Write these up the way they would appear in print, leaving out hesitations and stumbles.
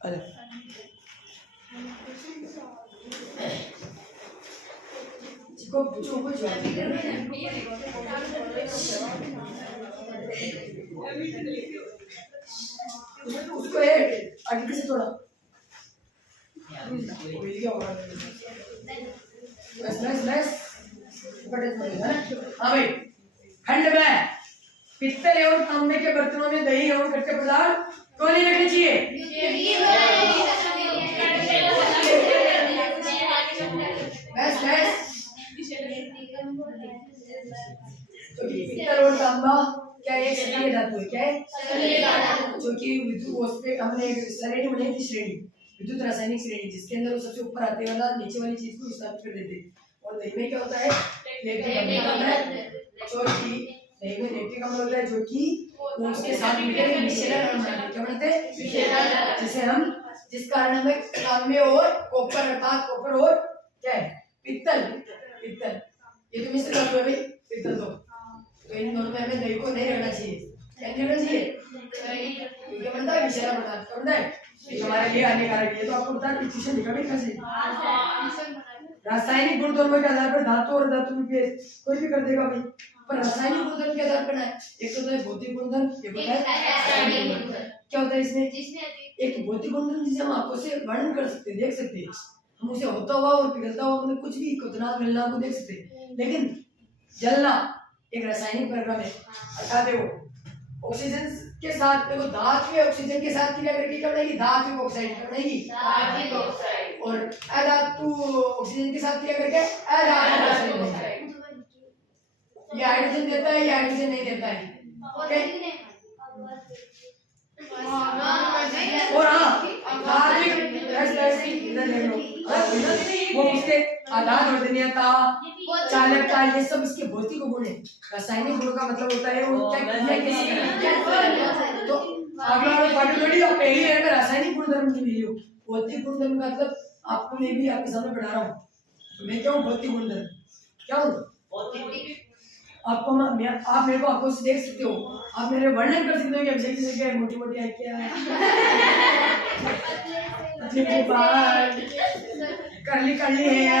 अरे उसको आगे से थोड़ा हाँ भाई, खंड में पित्तल एवं तांबे के बर्तनों में दही एवं खट्टे पदार्थ कौन नहीं रखने चाहिए? पित्तल और तांबा क्या एक सक्रिय धातु है? क्या है? जो कि हमने श्रेणी बनाई थी, श्रेणी विद्युत रासायनिक श्रेणी, जिसके अंदर वो सबसे ऊपर आते वाला नीचे वाली चीज को स्थापित कर देते। और दही में क्या होता है? लैक्टिक अम्ल होता है, जो कि दही में लैक्टिक अम्ल होता है, जो कि उसके साथ मिलकर मिश्रण बनाते हैं। क्या बनाते हैं? जिसे हम, जिस कारण हमें तांबे और कॉपर, अर्थात कॉपर और क्या है? पित्तल, पित्तल ये तो मिश्र धातु है भाई, पित्तल तो इन दोनों में हमें दही को नहीं रखना चाहिए। क्या नहीं रखना चाहिए? क्या बनता है? मिश्रण पदार्थ क्या बनता है? हमारे लिए हानिकारक है। तो आपको बता दें ट्यूशन लिखा भी कैसे? रासायनिक गुणधर्मों के आधार पर धातु और धातु में कोई भी कर देगा भाई, पर रासायनिक गुणधर्म के आधार पर है। एक तो होता है भौतिक गुणधर्म, एक होता है रासायनिक गुणधर्म। क्या होता है इसमें? एक भौतिक गुणधर्म जिसे हम आंखों से वर्णन कर सकते, देख सकते हैं, हम उसे होता हुआ और पिघलता हुआ, मतलब कुछ भी कुतना मिलना को देख सकते हैं। लेकिन जलना एक रासायनिक प्रक्रिया है, अर्थात वो ऑक्सीजन के साथ, देखो धातु में ऑक्सीजन के साथ क्रिया करके क्या बनेगी? धात्विक ऑक्साइड बनेगी, धात्विक ऑक्साइड। और अधातु ऑक्सीजन के साथ क्रिया करके अधातु ऑक्साइड। ये हाइड्रोजन देता है, ये हाइड्रोजन नहीं देता है। ओके, और हाँ, धात्विक इधर ले लो, वो उसके आधार वर्धनीयता, चालकता, ये सब इसके भौतिक गुण है। रासायनिक गुण का मतलब होता है वो क्या क्रिया कैसे करना। तो अगला पार्ट थोड़ी आप पहली बार में रासायनिक गुणधर्म की वैल्यू, भौतिक गुणधर्म का मतलब आपको मैं भी आपके सामने पढ़ा रहा हूँ। तो मैं क्या हूँ? भौतिक गुणधर्म। क्या हूँ? आपको आप मेरे को आंखों से देख सकते हो, आप मेरे वर्णन कर सकते हो कि अभिषेक जैसे क्या है, मोटी मोटी आंखें हैं, पतले बाल, कर्ली कर्ली है,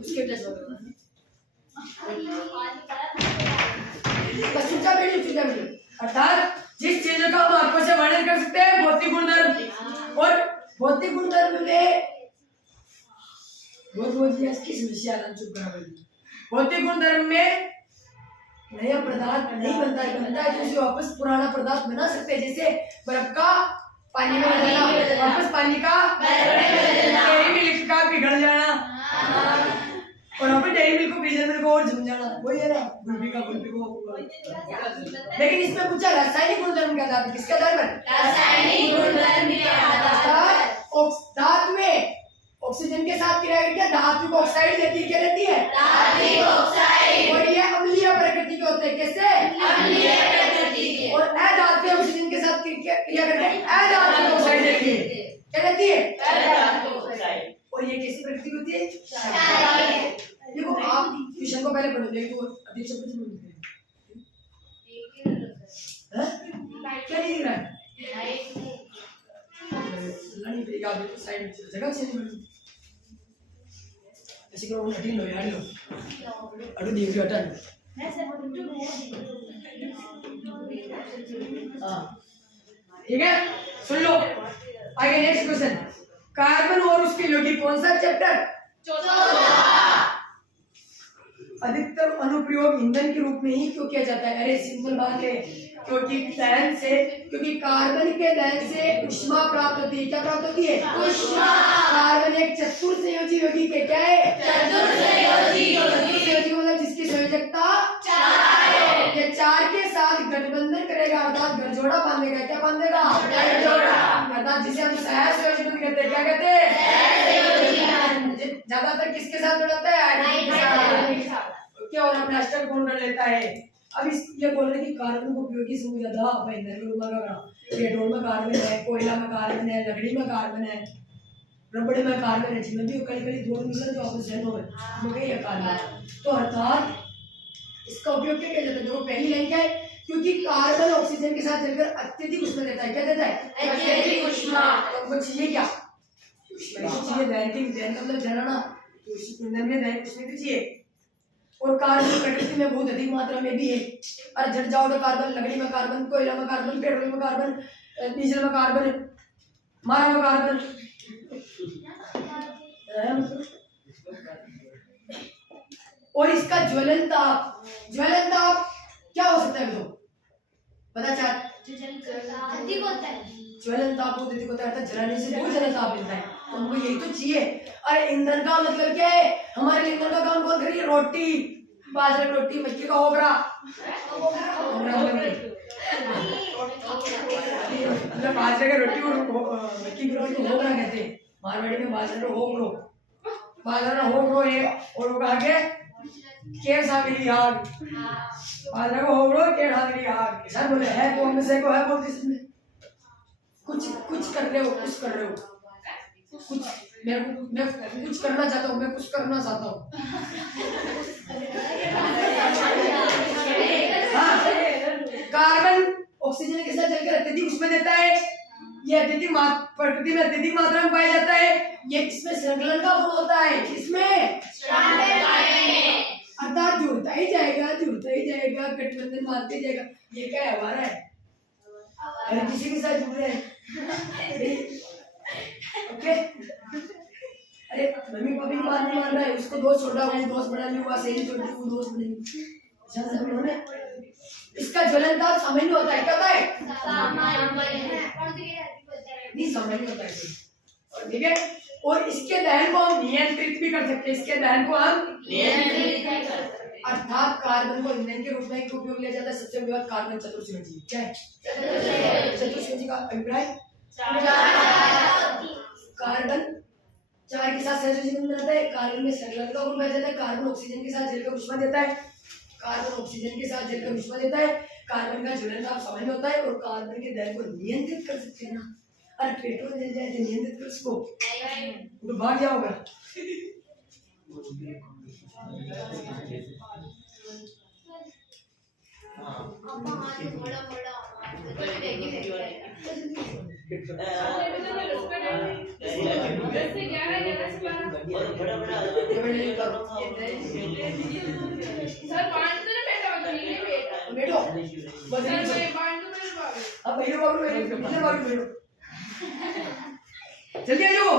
उसके टेस्ट होगा। बस चुपचाप बैठिए, चुपचाप बैठिए। अर्थात जिस चीज का हम आंखों से वर्णन कर सकते हैं भौतिक गुणधर्म, और भौतिक गुणधर्म में बहुत इसकी समस्या चुप करा। भौतिक गुणधर्म में नया पदार्थ नहीं बनता है, बनता है तो उसे वापस पुराना पदार्थ बना सकते हैं। जैसे बर्फ का पानी में बदलना, वापस पानी का डेयरी मिल्क का पिघल जाना, और वहाँ पे डेयरी मिल्क को फ्रीजर में और जम जाना, वही है ना गुल्फी का, गुल्फी को। लेकिन इसमें पूछा रासायनिक गुणधर्म के आधार पर, किसके आधार पर? रासायनिक गुणधर्म के आधार पर। धातु में ऑक्सीजन के साथ क्रिया करके धात्विक ऑक्साइड देती है। क्या देती है? धात्विक ऑक्साइड। और ये अम्लीय प्रकृति के होते हैं। कैसे? अम्लीय प्रकृति के। और अधात्विक ऑक्सीजन के साथ क्रिया करके अधात्विक ऑक्साइड देती है। क्या देती है? अधात्विक ऑक्साइड। और ये कैसी प्रकृति होती है? क्षारीय। देखो आप ट्यूशन को पहले पढ़ो, देखो अधिक शब्द से बोलते हैं। क्या नहीं दिख रहा है? साइड जगह चेंज कर लो, ऐसे करो, हटी लो यार, लो अड़ू दी हटा लो। हाँ ठीक है, सुन लो आगे। नेक्स्ट क्वेश्चन, कार्बन और उसके यौगिक कौन सा चैप्टर? 14। अधिकतर अनुप्रयोग ईंधन के रूप में ही क्यों किया जाता है? अरे सिंपल बात है, क्योंकि दहन से, क्योंकि कार्बन के दहन से ऊष्मा प्राप्त होती है। क्या प्राप्त होती है? ऊष्मा। कार्बन एक चतुर्संयोजी यौगिक है। क्या है? चतुर्संयोजी यौगिक, मतलब जिसकी संयोजकता 4 है। ये 4 के साथ गठबंधन करेगा, अर्थात गठजोड़ा बांधेगा। क्या बांधेगा? गठजोड़ा। अर्थात जिसे हम सहसंयोजी कहते हैं। क्या कहते हैं? सहसंयोजी। ज्यादातर किसके साथ जुड़ता है? हाइड्रोजन के साथ। क्या और अपना अस्टर पूर्ण कर लेता है। अब इस ये बोल रहे कि कार्बन को उपयोगी समूह ज्यादा पेट्रोल में कार्बन है, कोयला में कार्बन है, लकड़ी में कार्बन है, रबड़ में कार्बन है, जिसमें भी कड़ी दोनों मिलकर जो आपस में हो कार्बन। तो अर्थात इसका उपयोग क्या किया जाता है? देखो पहली लाइन क्या है? क्योंकि कार्बन ऑक्सीजन के साथ जलकर अत्यधिक ऊष्मा देता है। क्या देता है? अत्यधिक ऊष्मा। तो हमको चाहिए क्या? चाहिए दहन मतलब जलाना, तो ईंधन में दहन ऊष्मा तो चाहिए। और कार्बन प्रकृति में बहुत अधिक मात्रा में भी है। अरे जल जाओ तो कार्बन, लकड़ी में कार्बन, कोयला में कार्बन, पेट्रोल में कार्बन, डीजल में कार्बन, मारा में कार्बन। और इसका ज्वलन ताप क्या हो सकता है? तो पता चाह अधिक होता है। ज्वलन ताप बहुत अधिक होता है, अर्थात जलाने से बहुत ज्यादा ताप मिलता है। तो हमको यही तो चाहिए। अरे ईंधन का मतलब क्या है? हमारे ईंधन का काम कौन करिए? रोटी, बाजरे की रोटी, मक्की का होगरा, मतलब बाजरे की रोटी और मक्की की रोटी को होगरा कहते हैं। मारवाड़ी में बाजरे को होगरो, बाजरा होगरो है। और वो कहा के सागरी आग, बाजरे को होगरो के सागरी आग। सर बोले है कौन से को है बोलते इसमें कुछ कर रहे हो, कुछ कर रहे हो, कुछ मैं कुछ करना चाहता हूँ, मैं कुछ करना चाहता हूँ। हाँ, कार्बन ऑक्सीजन के साथ जलकर अत्यधिक ऊष्मा देता है। ये प्रकृति में अत्यधिक मात्रा में पाया जाता है। ये इसमें संकलन का गुण होता है। इसमें अर्थात जुड़ता ही जाएगा, गठबंधन मारते जाएगा। ये क्या है? हमारा है। अरे किसी के साथ जुड़ रहे हैं। ओके, अरे मम्मी पापा की बात नहीं मान रहा है, उसको दोस्त छोटा, वो दोस्त बना लिया, सहेली छोटी, वो दोस्त बनेगी। इसका ज्वलन ताप सामान्य होता है। क्या होता है? नहीं, सामान्य होता है। और ठीक है, और इसके दहन को हम नियंत्रित भी कर सकते हैं। इसके दहन को हम नियंत्रित कर सकते हैं। अर्थात कार्बन को ईंधन के रूप में उपयोग लिया जाता है। सबसे बड़ी बात कार्बन चतुर्संयोजी। क्या है चतुर्संयोजी का अभिप्राय? कार्बन 4 के साथ सहसंयोजी बनाता है। कार्बन में संलग्न का गुण पाया जाता है। कार्बन ऑक्सीजन के साथ जलकर ऊष्मा देता है। कार्बन का ज्वलन ताप सामान्य होता है। और कार्बन के दहन को नियंत्रित कर सकते हैं ना। अरे पेट्रोल जल जाए तो नियंत्रित कर उसको, तो भाग जाओगा। जल्दी आ जाओ।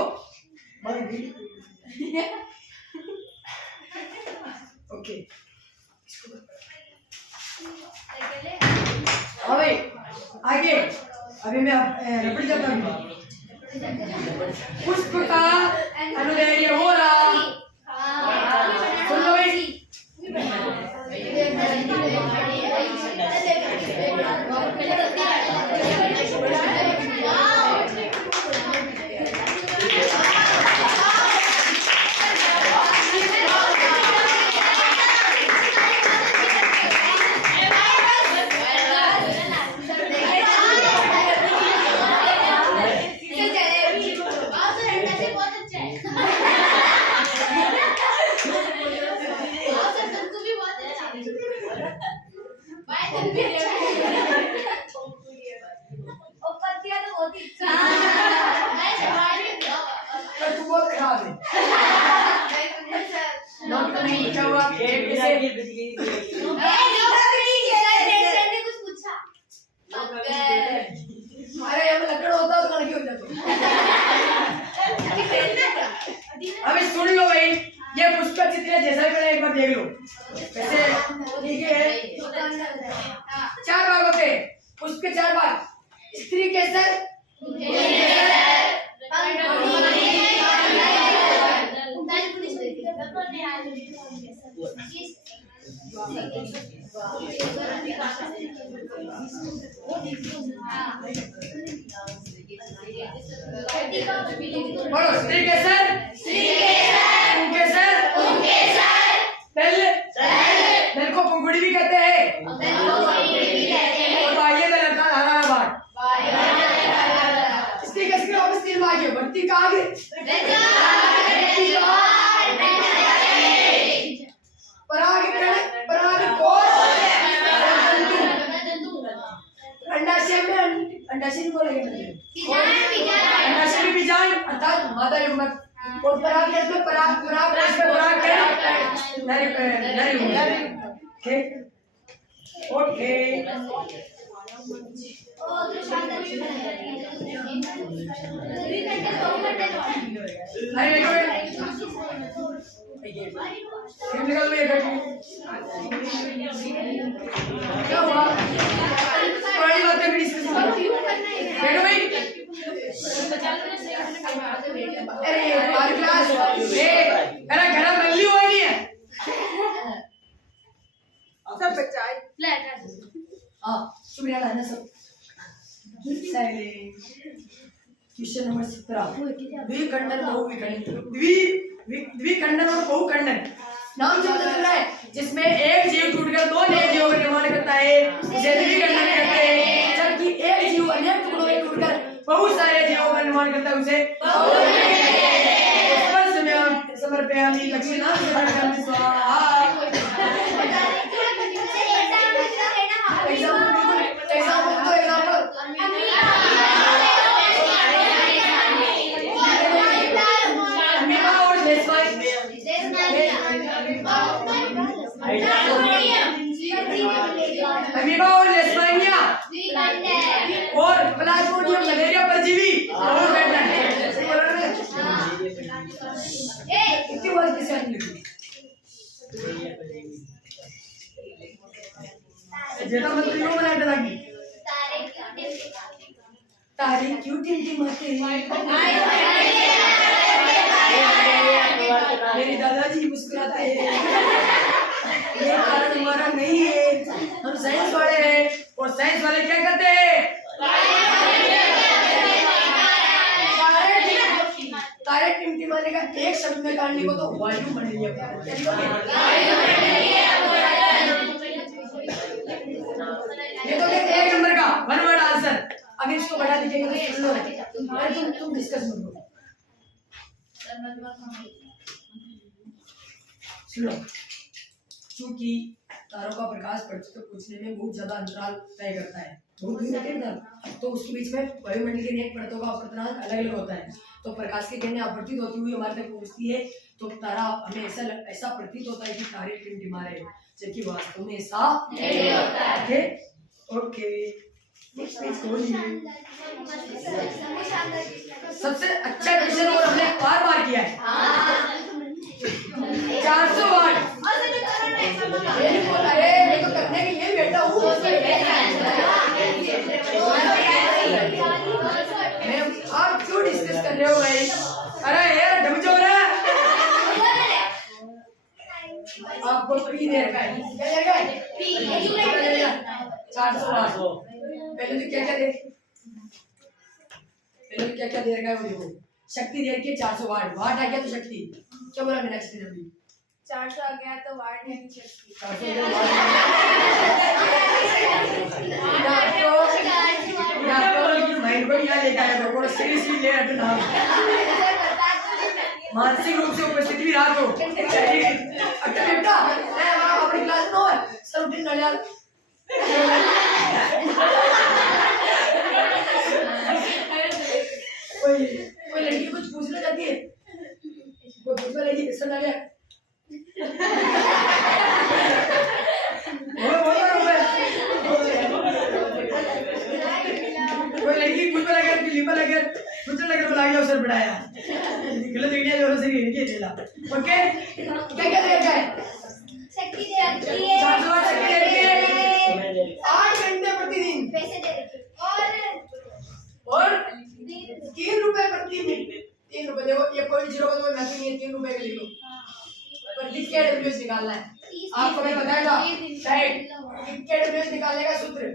ओके, हाँ भाई आगे। अभी मैं रबड़ जाता हूँ। पुष्प का अनुदैर्य हो रहा, सुन लो भाई। अभी सुन लो भाई, ये पुष्प का चित्र जैसा भी बना एक बार देख लो। वैसे ठीक है, 4 भाग होते हैं पुष्प के, 4 भाग। स्त्री केसर, बोलो स्त्री केसर, दल को पंखुड़ी भी कहते हैं। और बाह्य दल अर्थात हरा भाग। स्त्री केसर के वापस 3 भाग है। भक्ति काग, परागकण, परागकोश, अंडाशय भी बोला गया बीजांड अंडाशय में बीजांड अर्थात मादा युग्मक और परागकण में परागकण नर ओके ओके निकल गई क्या हुआ पुरानी बातें भी डिस्कस बैठो भाई अरे हमारी क्लास अरे घर में नल्ली हुआ नहीं है सब बच्चा हाँ शुक्रिया लाना सब क्वेश्चन नंबर 17 द्विखंडन बहुविखंडन द्विखंडन और बहुखंडन नाम से पता चल रहा है जिसमें एक जीव टूटकर दो नए जीवों का निर्माण करता है उसे द्विखंडन कहते हैं जबकि एक जीव अनेक टुकड़ों में टूटकर बहुत सारे जीवों का निर्माण करता है उसे समर्पयामि दक्षिणां स्वाहा अमीबा और लेस्मानिया और प्लाज्मोडियम मलेरिया परजीवी कितनी बार किसे जेटा मतलब क्यों बनाया था कि तारे क्यों टिमटिमाते मेरी दादाजी मुस्कुराते हैं ये कारण हमारा नहीं है हम साइंस वाले हैं और साइंस वाले क्या करते हैं तारे टिमटिमाने का एक शब्द में काटने को तो वायुमंडलीय ये तो एक नंबर का वन वर्ड आंसर अगर इसको बढ़ा दीजिएगा तो सुन लो अरे तुम डिस्कस मत करो सुनो क्योंकि तारों का प्रकाश पृथ्वी तक पहुंचने में बहुत ज्यादा अंतराल तय करता है बहुत दूर होते हैं तो उसके बीच में वायुमंडल की अनेक परतों का अपवर्तनांक अलग अलग होता है तो प्रकाश की किरणें अपवर्तित होती हुई हमारे तक पहुंचती है तो तारा हमें ऐसा प्रतीत होता है कि तारे टिमटिमा रहे हैं जबकि वास्तव में ऐसा नहीं होता है ओके सबसे अच्छा क्वेश्चन और हमने बार किया है 400 वाट मैं तो करने के लिए बैठा हूँ आप क्यों डिस्कस कर रहे हो भाई अरे यार ढम जो रहा आपको पी दे रखा है क्या दे रखा है 400 वाट पहले तो क्या दे पहले तो क्या दे रखा है वो देखो शक्ति दे रखी है 400 वाट वाट आ गया तो शक्ति क्या बोला मीनाक्षी ने अभी 400 आ गया तो वाट नहीं शक्ति 400 माइंड को यहाँ लेकर आया थोड़ा सीरियसली ले हटना मानसिक रूप से उपस्थित भी रहा तो अच्छा बेटा अपनी क्लास में हो सब दिन न यार कोई लड़की कुछ पूछना चाहती है कोई पूछना लड़की किससे ना लिया कोई लड़की कुछ लगा लिपा लगा कुछ लगा बुला के अवसर बढ़ाया गलत आइडिया जो से नहीं देला ओके क्या देता है शक्ति दे रखी है 400 वाट शक्ति दे रखी है 8 घंटे प्रतिदिन पैसे दे रखे और 3 रुपए प्रति मिनट 3 रुपए देखो ये पॉइंट 0 का तो मैथिंग है 3 रुपए का लिख लो पर लिख के डब्ल्यूएच निकालना है आपको मैं बताया था राइट लिख के डब्ल्यूएच निकालने का सूत्र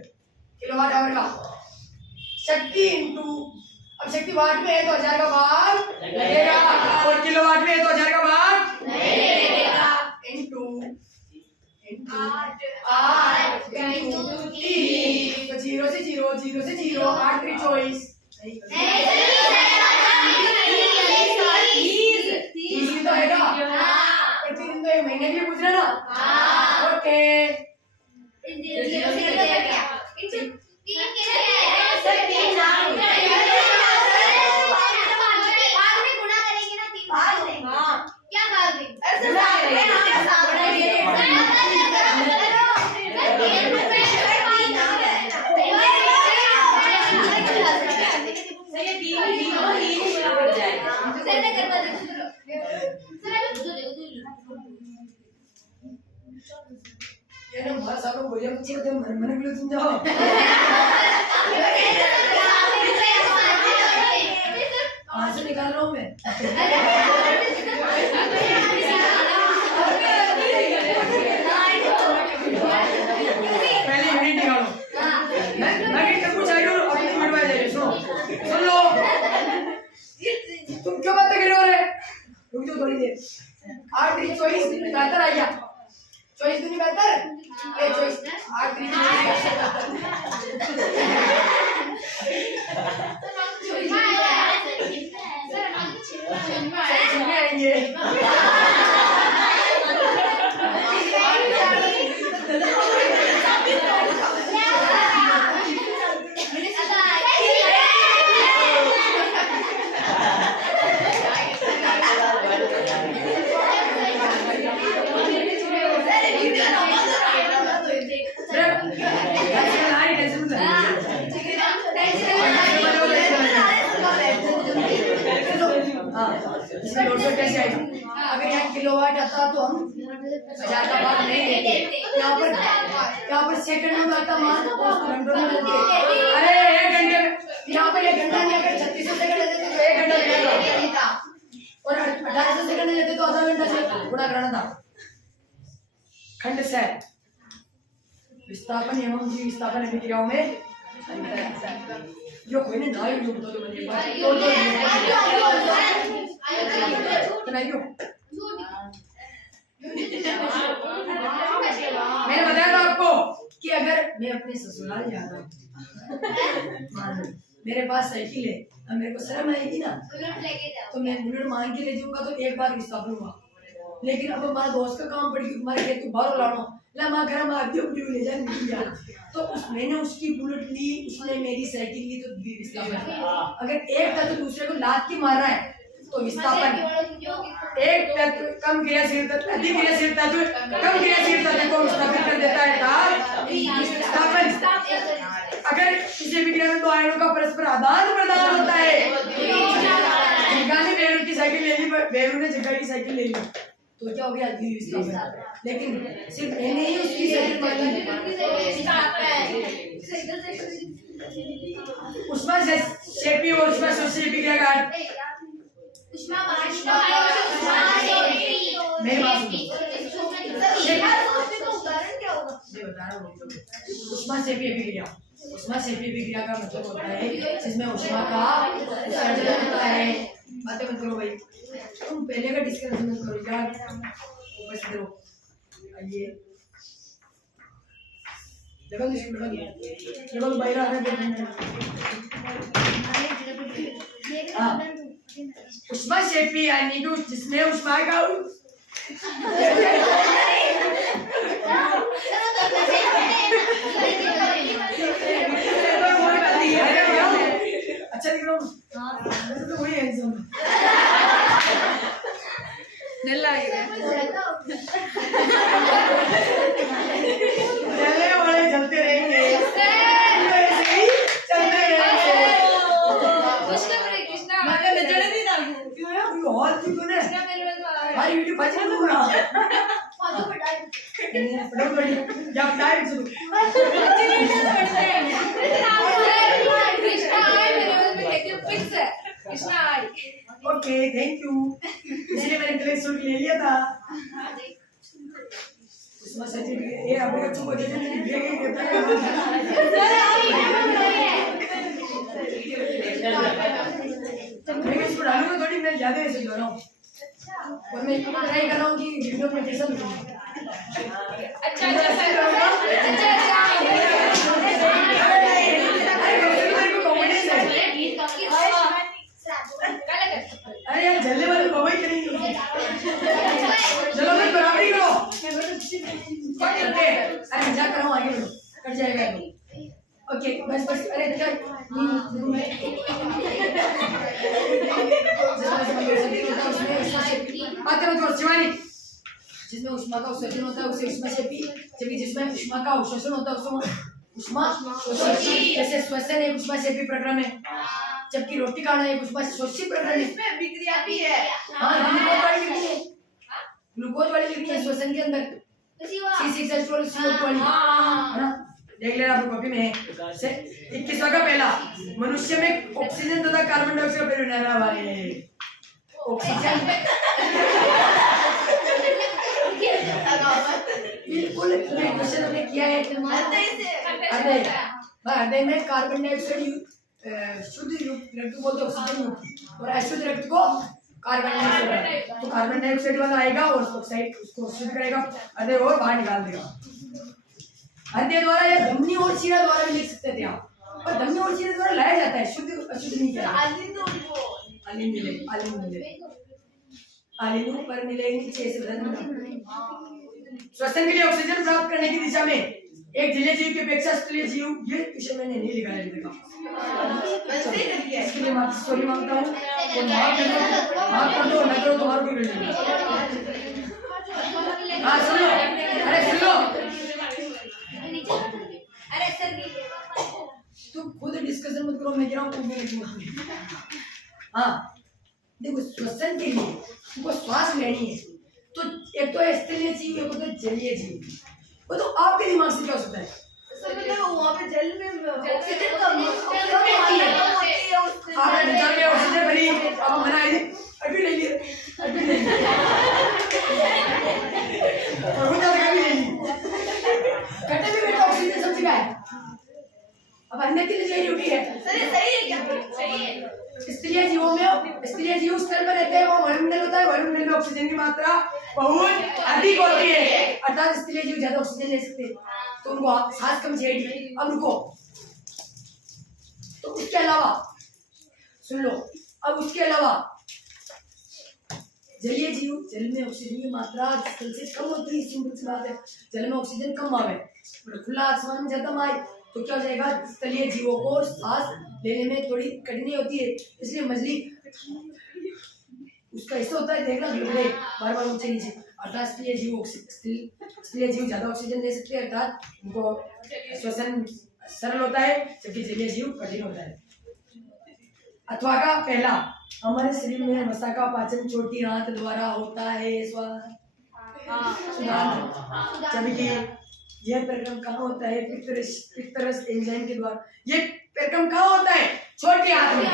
किलोवाट आवर का शक्ति इनटू अब शक्ति वाट में है तो 1000 का भाग लगेगा और किलोवाट में है तो 1000 का भाग नहीं लगेगा इनटू 8 तो 0 से 0 8 3 24 तीस तो है ना प्रतिदिन तो महीने के लिए पूछ रहे ना ओके तुम्हारा सब लोग बोलिए मुझे तो मन के लिए तुम जाओ कहाँ से निकाल रहा हूँ मैं पहले यूनिट निकालो मैं कुछ चाहिए और अपनी मिटवा जाइए सुन लो तुम क्यों बातें कर रहे हो रे रुक जाओ थोड़ी देर 8 3 24 बेहतर आ गया 24 दूनी बेहतर ये 24 8 3 आएंगे इसमें 200 कैसे आएगा अगर यहाँ किलोवाट आता तो हम 1000 का भाग नहीं देते यहाँ पर सेकंड में आता मान घंटों में मिलते अरे 1 घंटे में यहाँ पर 1 घंटा नहीं अगर 3600 सेकंड लेते तो 1 घंटा लगेगा और 1800 सेकंड लेते तो आधा घंटा से गुणा करना था खंड से विस्थापन एवं जी विस्थापन अभिक्रियाओं में जो कोई ने ना ही जो बता दो मुझे मैंने बताया था आपको कि अगर मैं अपने ससुराल जा रहा हूँ मेरे पास साइकिल है अब मेरे को शर्म आएगी ना तो मैं बुलेट मांग के ले जाऊंगा तो एक बार विस्थापन हुआ लेकिन अब हमारा दोस्त का काम पड़ गया तुम्हारे खेत बाहर लाना लमा घर में आगे ले जा नहीं जा तो मैंने उसकी बुलेट ली उसने मेरी साइकिल ली तो विस्थापन अगर एक था तो दूसरे को लात की मार रहा है तो विस्थापन एक तत्व कम क्रियाशील तत्व अधिक क्रियाशील तत्व कम क्रियाशील तत्व को विस्थापित कर देता है विस्थापन अगर किसी विक्रिया में दो आयनों का परस्पर आदान प्रदान होता है जग्गा ने बेरू की साइकिल ले ली बेरू ने जग्गा की साइकिल ले ली तो क्या हो गया विस्थापन लेकिन सिर्फ मैंने ही उसकी साइकिल मांगी उसमें से शेपी और उसमें सोशेपी क्या काट मेरी बात उष्मा सेपी अभिक्रिया उष्मा सेपी अभिक्रिया का मतलब होता है जिसमें उष्मा का उत्सर्जन होता है बातें मत करो भाई तुम पहले का डिस्कशन मत करो यार फोकस करो आइए देखो बाहर आ रहा है उष्मा शेपी यानी कि जिसमें उष्मा का अच्छा दिख रहा हूँ तो वही एग्जाम चलने वाले चलते रहेंगे और क्यों तूने भाई वीडियो बचा लूं ना फटाफट बड़ी जब डायरेक्ट शुरू ओके थैंक यू इसलिए मैंने क्लिक शूट ले लिया था उसमें सच्ची ये अपने बच्चों को जैसे देता है मैं इसको डालूंगा थोड़ी मैं ज्यादा ऐसे कर रहा हूँ और मैं ट्राई कर रहा हूँ कि वीडियो में कैसा लगे अच्छा अरे यार जलने वाले कमाई करेंगे चलो मैं बराबरी करो अरे मजाक कर रहा हूँ आगे बढ़ो कट जाएगा ओके बस अरे शिवानी जिसमें उष्मा का उत्सर्जन होता है उसे उष्मा शेपी जबकि जिसमें उष्मा का अवशोषण होता है उसको उष्मा शोषी जैसे श्वसन एक उष्मा शेपी प्रक्रम है जबकि रोटी खाना एक उष्मा शोषी प्रक्रम है इसमें अभिक्रिया भी है हाँ ग्लूकोज वाली लिखनी है श्वसन के अंदर C6H12 CO2 वाली है ना, देख लेना आपको कॉपी में है। 21वां का पहला, मनुष्य में ऑक्सीजन तथा कार्बन डाइऑक्साइड का परिणाम वाले ऑक्सीजन बिल्कुल क्वेश्चन हमने किया है। हृदय में कार्बन डाइऑक्साइड शुद्ध रक्त को बोलते ऑक्सीजन युक्त और अशुद्ध रक्त को कार्बन डाइऑक्साइड, तो कार्बन डाइऑक्साइड वाला आएगा और ऑक्साइड उसको शुद्ध करेगा, हृदय और बाहर निकाल देगा। हृदय द्वारा या धमनी और शिरा द्वारा भी लिख सकते थे आप, पर धमनी और शिरा द्वारा लाया जाता है, शुद्ध अशुद्ध नहीं किया। आलिंग पर मिलेगी 6 से धन। श्वसन के लिए ऑक्सीजन प्राप्त करने की दिशा में एक जलीय जीव की अपेक्षा स्थलीय जीव, ये क्वेश्चन मैंने नहीं लिखा है अभी तक, इसके लिए मैं सॉरी मांगता हूँ, तो माफ कर दो, न करो तुम्हारा कोई गलती नहीं। हाँ सुन लो, अरे सुन लो, तुम खुद डिस्कशन मत करो, मैं कह रहा हूँ। हाँ देखो, श्वसन के लिए तुमको श्वास लेनी है, तो एक तो स्थलीय जीव, एक तो जलीय जीव, वो तो आपके दिमाग से क्या हो सकता है? वहाँ पे जल में ऑक्सीजन कम आपने जल में ऑक्सीजन भरी, अब मना है अभी ले लिए, अभी ले लिए और हो जाता है, अभी ले लिए कटे भी बेटा ऑक्सीजन सब जगह है। अब अंदर के लिए जो ड्यूटी है, सर ये सही है क्या? सही है। स्थलीय जीवों में, स्थलीय जीव स्थल पर रहते हैं, वो वायुमंडल होता है, वायुमंडल में ऑक्सीजन की मात्रा बहुत अधिक होती है, अर्थात स्थलीय जीव ज्यादा ऑक्सीजन ले सकते हैं, तो उनको सांस कम चाहिए। अब रुको, तो उसके अलावा सुन लो, अब उसके अलावा जलीय जीव, जल में ऑक्सीजन की मात्रा स्थल से कम होती है, सिंपल सी बात है, जल में ऑक्सीजन कम आवे, खुला आसमान में ज्यादा आए तो क्या हो जाएगा, स्थलीय जीवों को सांस लेने में थोड़ी कठिनाई होती है, इसलिए मछली उसका हिस्सा होता है, देखना गुलगुले बार बार ऊंचे नीचे, अर्थात स्थलीय जीव ज्यादा ऑक्सीजन ले सकते हैं, अर्थात उनको श्वसन सरल होता है, जबकि जलीय जीव कठिन होता है। अथवा का पहला, हमारे शरीर में वसा का पाचन छोटी आंत द्वारा होता है, जबकि यह परिक्रम कहाँ होता है, पित्तरस एंजाइम के द्वारा। ये परिक्रम कहाँ होता है, छोटी आंत में,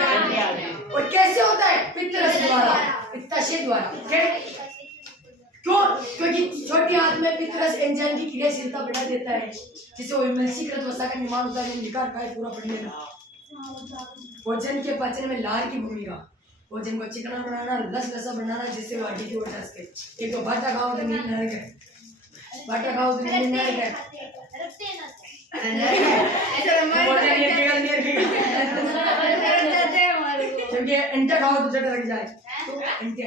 और कैसे होता है, पित्तरस द्वारा, पित्ताशय द्वारा। क्यों? क्योंकि छोटी आंत में पित्तरस एंजाइम की क्रियाशीलता बढ़ा देता है, जिससे वसा वसा का निर्माण होता है। लिखा रखा है पूरा पढ़ लेना। भोजन के पाचन में लार की भूमिका, भोजन को चिकना बनाना, लसा बनाना, जिससे वो हड्डी की ओर जा सके। एक तो भाटा खाओ तो नींद न लगे, भाटा खाओ तो नींद न लगे, क्योंकि अंडा खाओ तो जट लग जाए, तो अंडे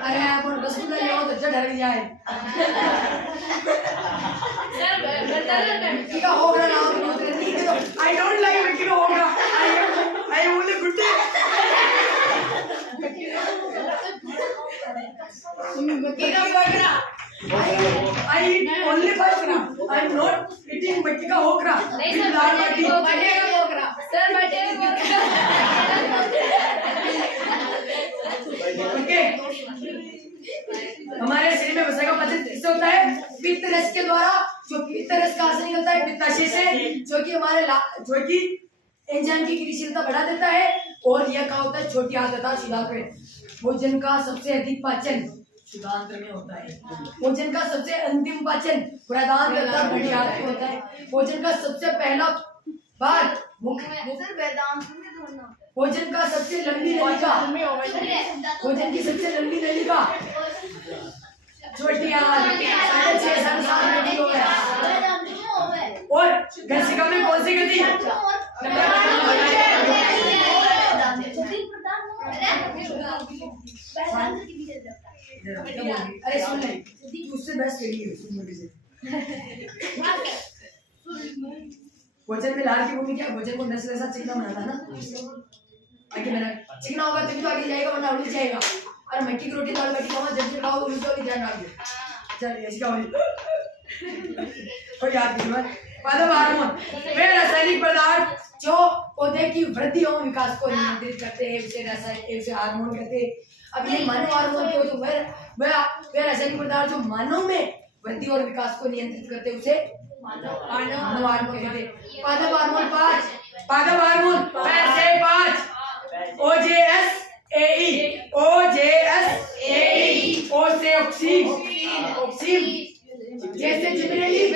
अरे आप रसगुल्ला ले आओ तो जट लग जाए, मिट्टी का होगा ना, I don't like मिट्टी का होगा, I only good day। I eat only 5 gram, I am not eating मिट्टी का होगा, with लाल मिट्टी। ओके, हमारे शरीर में वसा का पाचन किससे होता है, पित्तरस के द्वारा, जो पित्तरस कहाँ से निकलता है, पित्ताशय से, जो कि एंजाइम की क्रियाशीलता बढ़ा देता है। और यह कहाँ होता है, छोटी आंत तथा शुदांत्र में। भोजन का सबसे अधिक पाचन शुदांत्र में होता है, भोजन का सबसे अंतिम पाचन प्रदान तथा बड़ी आंत में होता है। भोजन का सबसे पहला बार भोजन का सबसे लंबी नलिका, भोजन की सबसे लंबी नलिका छोटी आंत, 6.5-7 मिनट हो गया। और गसिका में कौन सी गति, अरे सुन ले, उससे बेस्ट से भोजन में लाल की भूमिका, भोजन को नस्ल ऐसा चिकना बनाता है ना, आगे मेरा चिकना होगा तभी तो आगे जाएगा, वरना उल्टी जाएगा। और मक्की की रोटी दाल बाटी खाओ, जब से खाओ उल्टी होगी, ध्यान रखिए। चल ऐसी का होगी और याद कीजिए, पादप हार्मोन वे रासायनिक पदार्थ जो पौधे की वृद्धि एवं विकास को नियंत्रित करते हैं, उसे रासायनिक उसे हार्मोन कहते हैं। अब ये मानव हार्मोन के तो वे रासायनिक पदार्थ जो मानव में वृद्धि और विकास को नियंत्रित करते हैं, उसे मानव हार्मोन कहते हैं। पादप हार्मोन 5, पादप हार्मोन 5 OJS AE O से ऑक्सीन जैसे जिबरेलिन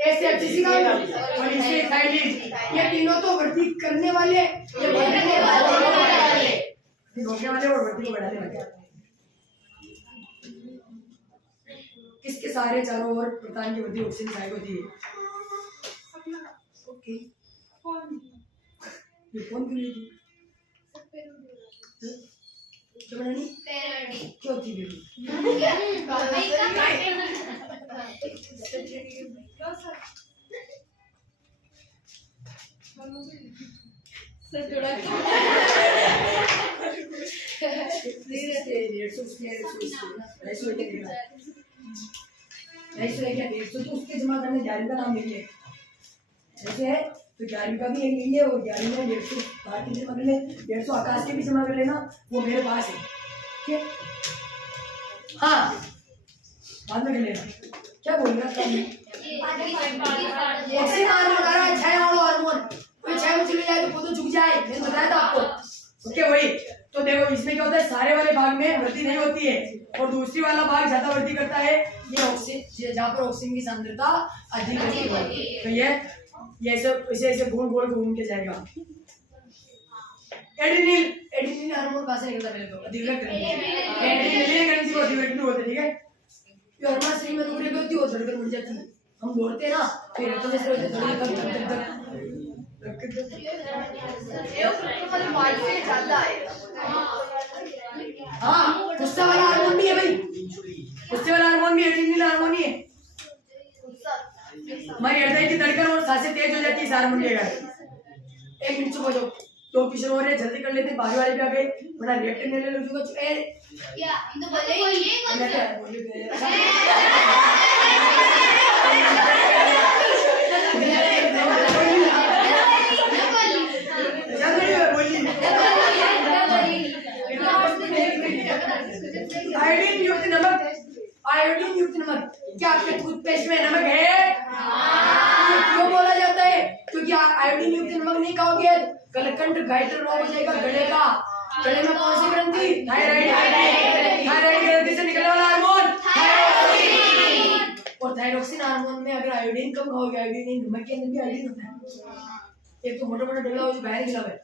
ऐसे एब्सिसिकाम और इसे थाइलिन, ये तीनों तो वृद्धि करने वाले, ये बढ़ने वाले रोकने वाले और वृद्धि को बढ़ाने वाले। किसके सारे चारों ओर प्रधान की वृद्धि ऑक्सीजन सहायक होती है। ओके ये कौन कर रही थी? क्या बनानी? क्यों थी बेबी? तो उसके जमा करने 11 का नाम लिखिए, ऐसे है तो 11 का भी एक लिखिए और 11 में 150 बाकी जमा कर ले, 150 आकाश के भी जमा कर लेना, वो मेरे पास है, ठीक है? हाँ बाद में कर लेना। क्या बोल रहा था? ऑक्सीजन हार्मोन आ रहा है, क्षय हार्मोन, कोई क्षय में चले जाए तो पौधा झुक जाए, मैंने बताया था आपको। ओके वही तो देखो इसमें क्या होता है, सारे वाले भाग में वृद्धि नहीं होती है और दूसरी वाला भाग ज्यादा वृद्धि करता है, ये ऑक्सीजन जहाँ पर ऑक्सीजन की सांद्रता अधिक होती है, तो ये ऐसे गोल घूम के जाएगा। एड्रेनल हार्मोन कहाँ से निकलता है? पहले तो अधिवृक्त ग्रंथि को अधिवृक्त बोलते हैं, ठीक है? ये हार्मोन शरीर में रुक होती है और धड़कन बढ़ जाती है, हम दौड़ते हैं ना फिर तो जैसे होते हाँ गुस्सा वाला हार्मोन भी है भाई, गुस्से वाला हार्मोन भी एड्रेनल हार्मोन ही है। हमारी हृदय की धड़कन और सांसें तेज हो जाती है इस हार्मोन के कारण। एक मिनट चुप हो जाओ, 2 क्वेश्चन हो रहे हैं, जल्दी कर लेते हैं, बाकी वाले भी आ गए बड़ा रिएक्ट करने ले लो। क्या इन तो बोले आयोडीन युक्त नमक, क्या आपके टूथपेस्ट में नमक है? क्यों बोला जाता है? क्योंकि आयोडीन युक्त नमक नहीं खाओगे गलकंठ गाइटर रोग हो जाएगा गले का। गले में कौन सी ग्रंथि? थायराइड ग्रंथि से निकलने वाला हार्मोन थायरोक्सिन, और थायरोक्सिन हार्मोन में अगर आयोडीन कम खाओगे, आयोडीन नमक के अंदर भी आयोडीन होता है, एक तो मोटा मोटा डला हो जो बाहर निकला है,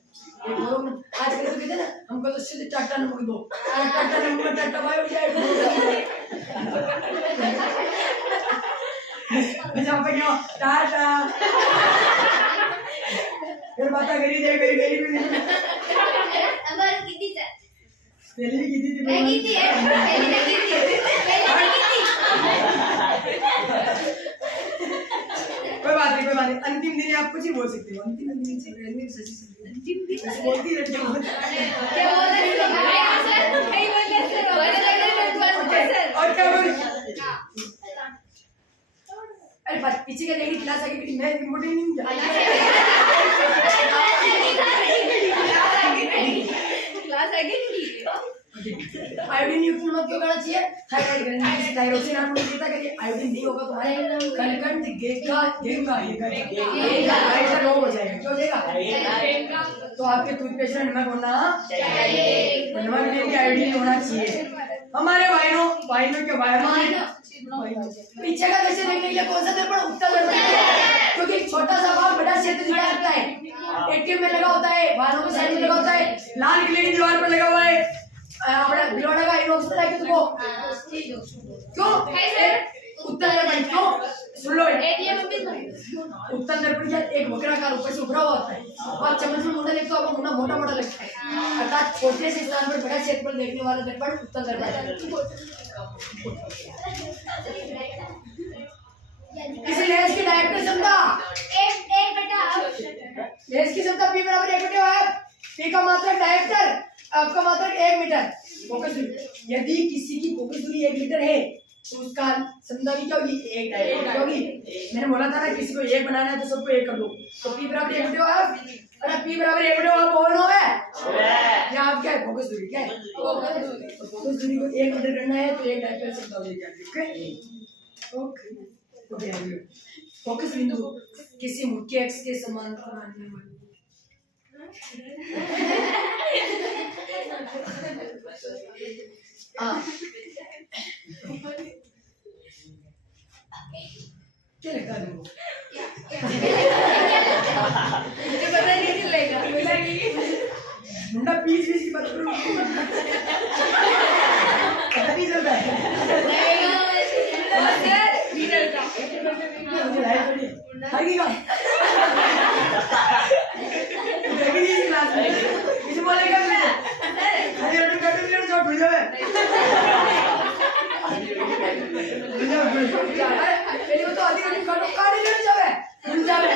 एक लोग आजकल तो कहते हैं ना हमको तो सीधे टाटा नमक दो, टाटा नमक टाटा भाई हो जाए जहाँ पे क्या टाटा फिर बात करी दे गई भी नहीं अबर कितनी है? पहले भी की थी नहीं की है, पहले नहीं की थी, पहले की थी। कोई बात नहीं, अंतिम दिन आप कुछ ही बोल सकते हो, अंतिम दिन से अंतिम दिन बोलती रहती हो क्या बोल रहे हो सर? कहीं बोल रहे सर, और क्या बोल? अरे बस पीछे क्या देखी क्लास आगे कि मैं इम्पोर्टेंट नहीं हूँ क्लास आगे नहीं आयोडीन युक्त नमक क्यों खाना चाहिए? थायराइड ग्रंथि से थायरोक्सिन हार्मोन देता है, आयोडीन नहीं होगा तुम्हारे गलकंठ गाइटर रोग हो जाएगा। क्यों हो जाएगा? तो आपके टूथपेस्ट में नमक होना चाहिए, नमक में आयोडीन होना चाहिए। हमारे भाइयों के पीछे का दृश्य देखने के लिए कौन सा दर्पण? उत्तल दर्पण, क्योंकि एक छोटा सा भाग बड़ा क्षेत्र दिखा सकता है। एटीएम में लगा होता है, वाहनों में साइड में लगा होता है, लाल किले की दीवार पर लगा हुआ है, अपना भिलवाड़ा का इनॉक्स पता है कि तुमको? क्यों उत्तल दर्पण? क्यों? सुन लो, उत्तल दर्पण क्या एक वक्राकार ऊपर से उभरा हुआ होता है, आप चम्मच में मुंडा देखते हो आपको मुंडा मोटा मोटा लगता है, अर्थात छोटे से स्थान पर बड़ा क्षेत्र पर देखने वाला दर्पण उत्तल दर्पण है। किसी लेंस की डायरेक्टर क्षमता एक बेटा लेंस की क्षमता P बराबर 1 बटे है, P का मात्रक डायरेक्टर आपका मात्रक 1 मीटर, फोकस दूरी। यदि किसी की फोकस दूरी 1 मीटर है तो उसका समझदारी क्या होगी? एक डायरेक्ट होगी। मैंने बोला था ना किसी को एक बनाना है तो सबको एक कर लो। तो P बराबर 1 बटे आप, अरे P बराबर 1 बटे आप बोल लो है या आप क्या है? फोकस दूरी क्या है? फोकस दूरी को 1 मीटर करना है तो एक डायरेक्ट समझा देगा। ओके ओके फोकस बिंदु किसी मुख्य एक्स के समांतर आने वाली क्या लगता है तुमको? मुझे पता नहीं चलेगा। मुंडा बीच बीच की बात करो। पता नहीं चलता है। मुझे लाइट पड़ी। लगेगा। लगी नहीं इस क्लास में। किसी बोलेगा मैं? अरे ऑर्डर कर दो जो भूल जावे। पहले वो तो आधी रोटी काटो काटी ले जावे। भूल जावे।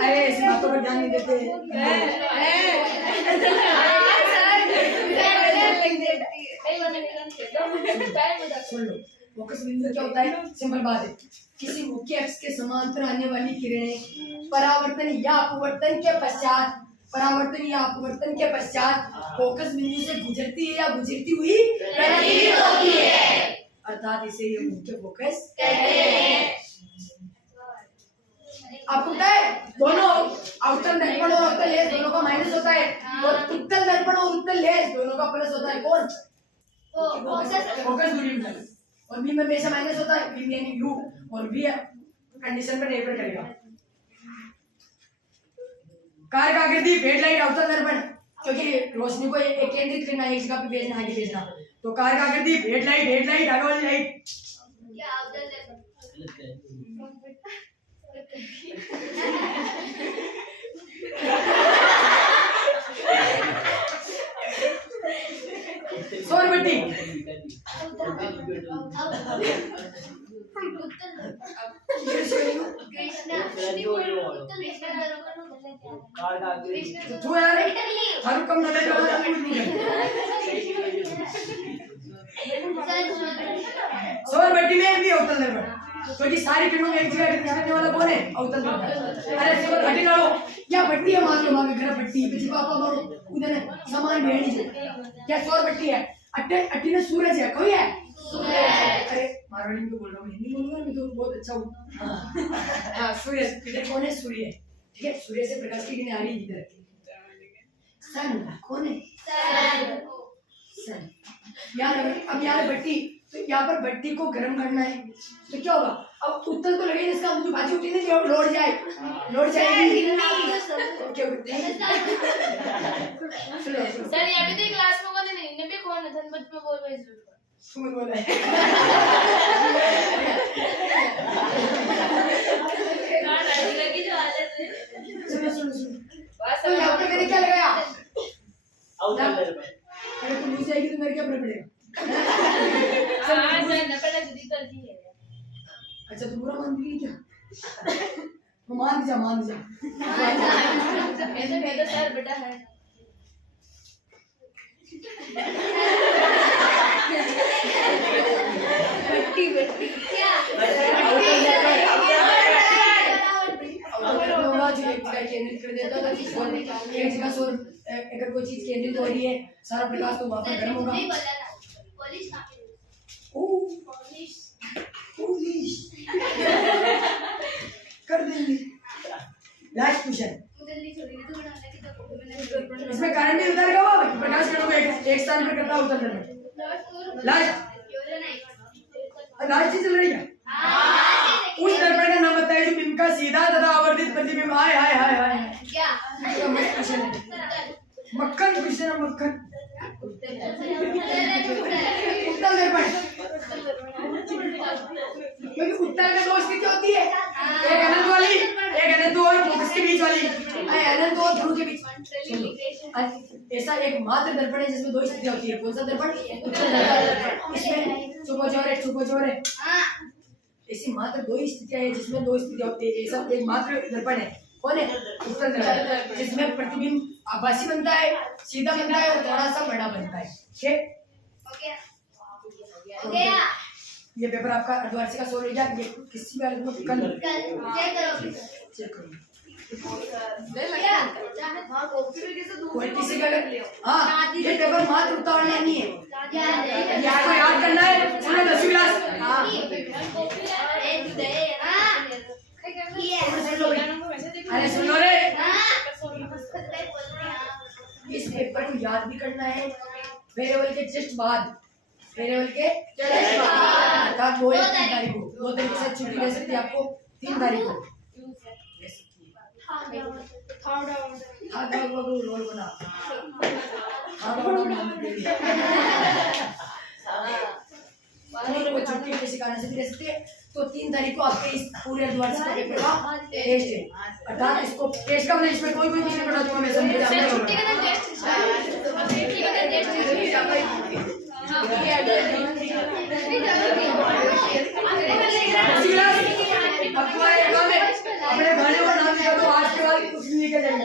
अरे ऐसी बातों पर ध्यान नहीं देते। सुन लो फोकस बिंदु क्या होता है? सिंपल बात है, किसी मुख्य अक्ष के समांतर आने वाली किरणें परावर्तन या अपवर्तन के पश्चात फोकस बिंदु से गुजरती है या गुजरती हुई प्रतीत होती है, अर्थात इसे ये मुख्य फोकस कहते हैं। आपको पता है दोनों अवतल दर्पण और अवतल लेंस दोनों का माइनस होता है और उत्तल दर्पण और उत्तल लेंस दोनों का प्लस होता है। कौन? फोकस दूरी में। और बी में हमेशा माइनस होता है। बी यानी यू और बी कंडीशन पर निर्भर करेगा। कार का आकृति हेडलाइट अवतल दर्पण, क्योंकि रोशनी को एक केंद्रित करना है, एक जगह पे भेजना आगे भेजना, तो कार का आकृति हेडलाइट आगे वाली लाइट क्या अवतल दर्पण? सौरबत्ती तू यार हर कम नजर वाला सौरबत्ती में भी अवतल दर्पण, क्योंकि सारी किरणों में एक जगह करने वाला कौन है? अवतल दर्पण। अरे सौरबत्ती डालो या बत्ती है, मान लो वहां घर बत्ती है, पापा मारो उधर सामान भेड़ी से क्या सौरबत्ती है? अट्टी ने सूरज है, कोई है सूरज। अरे मारवाड़ी में बोल रहा हूँ, हिंदी बोलूंगा मैं तो बहुत अच्छा हूँ। हाँ सूर्य, इधर कौन है? सूर्य। ठीक है, सूर्य से प्रकाश की किरणें आ रही है इधर। सन कौन है? सन। यार अब यार बत्ती, तो यहाँ पर बत्ती को गर्म करना है तो क्या होगा? अब उत्तल को लगे इसका जो बाजी उठी नहीं लौट जाएगी। सर यहाँ पे तो क्लास में कौन है? मैंने भी कौन है? धनपत में बोल रहे हैं। सुमन बोला है। लगी जो हालत है। सुनो तो यहाँ पे मैंने क्या लगाया? अरे तुम मुझे आएगी तो मेरे क्या फर्क पड़ेगा? हाँ सर नपड़ा जुदी कर दी है। अच्छा तू बुरा मान रही है क्या? मान जा मैं तो सर बेटा है। बट्टी क्या? केंद्रित कर देता था एक जगह सौर अगर कोई चीज केंद्रित हो रही है सारा प्रकाश तो वहां पर गर्म होगा। कर देंगे। लास्ट क्वेश्चन, इसमें करंट भी उधर का प्रकाश किरणों को एक स्थान पर करता उधर करना। लास्ट चल रही है। उस दर्पण का नाम बताइए जो बिंब का सीधा तथा आवर्धित प्रतिबिंब। हाय क्या? मक्खन क्वेश्चन है, मक्खन। उत्तल दर्पण, क्योंकि उत्तल में दो स्थिति होती है, एक अनंत वाली, एक अनंत और फोकस के बीच वाली, अनंत और ध्रुव के बीच। ऐसा एक मात्र दर्पण है जिसमें दो स्थितियां होती है। कौन सा दर्पण? उत्तल दर्पण। इसमें चुप हो जा रे। ऐसी मात्र दो ही स्थितियां हैं जिसमें दो स्थितियां होती है। ऐसा एक मात्र दर्पण है कौन है? उत्तर दर्पण, जिसमें प्रतिबिंब आभासी बनता है, सीधा बनता है और थोड़ा सा बड़ा बनता है। ठीक, हो गया ये पेपर आपका अर्धवार्षिक का 100 ले जा। ये किसी भी हालत में कल चेक करो। हाँ कॉपी में कैसे कोई दूसरी किसी कॉपी का कर लिया हाँ, ये पेपर मात्र उतारना नहीं है, ये आपको याद करना है। सुनो लक्ष्मीविलास, अरे सुन लो रे, इस पेपर को याद भी करना है फेयरवेल के जस्ट बाद, फेयरवेल के जस्ट बाद, अर्थात वो 3 तारीख को। 2 तारीख के साथ छुट्टी दे सकती है आपको, 3 तारीख को दे सकती है। हाँ वो रोल बना, हाँ वो नाम दे दिया। वो छुट्टी किसी कारण से भी दे सकते हैं। तो 3 तारीख को आपके इस पूरे अर्धवार्षिक का पेपर का टेस्ट है, अर्थात इसको टेस्ट का मतलब इसमें कोई कुछ नहीं पढ़ा दूंगा मैं, समझ छुट्टी का दिन टेस्ट छुट्टी का दिन टेस्ट अपने गाने और नाम लिखा दो, आज के बाद कुछ नहीं लिखा जाएगा।